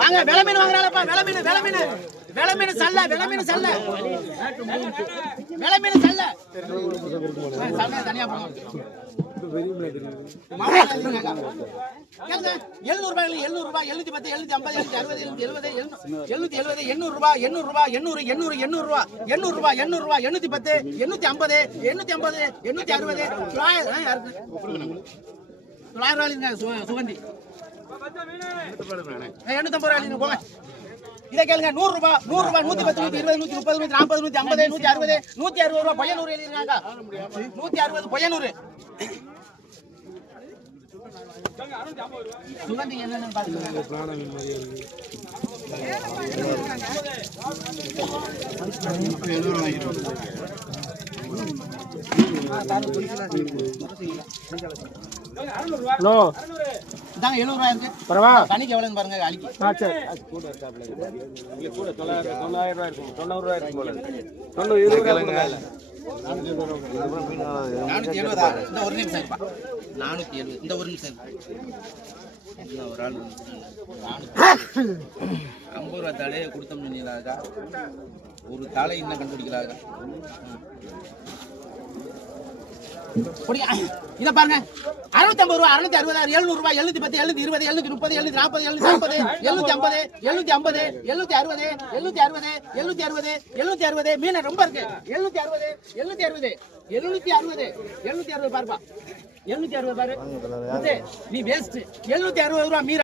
வாங்க வெள மீன் வாங்குறாளப்பா. வெள மீன் சல்ல. வெள மீன் சல்ல தனியா போங்க. 700 ரூபாய் 710 750 760 770 800 ரூபாய் 800 ரூபாய் 800 800 800 ரூபாய் 800 ரூபாய் 800 ரூபாய் 810 850 850 860 900 சுகந்தி 850 ரூபாய் போங்க. இதை கேளுங்க. 100 ரூபாய் 110 120 130 140 150 160 160 ரூபாய் பையனூர் எழுதிருக்காங்க. 160 பையனூர் சுகந்தி என்னன்னு பாத்துக்கோங்க. நோ தாங்க 70 ரூபாய் இருக்கு. பரவா தனிக்கு எவ்வளவுன்னு பாருங்க. அலிக்கு சரி கூட இருக்காப்ல. இல்ல கூட 900 ரூபாய் இருக்கும். 90 ரூபாய் இருக்கும் போல. 90 20 கேளுங்க. 470 இந்த ஒரு நிமிஷம் இருப்பா. 470 இந்த ஒரு நிமிஷம் இந்த ஒரு ஆள் 50 ரூபாய் தலையை கொடுத்தோம்னு ஒரு தலை இன்னும் கண்டுபிடிக்கலாங்க. இத பாருங்க. 650 ரூபாய் 660 700 ரூபாய் 710 720 730 740 740 750 760 மீன் ரொம்ப இருக்கு. 760 பாருப்பா. 760 பாரு. நீ வேஸ்ட். 760 ரூபாய் மீன்.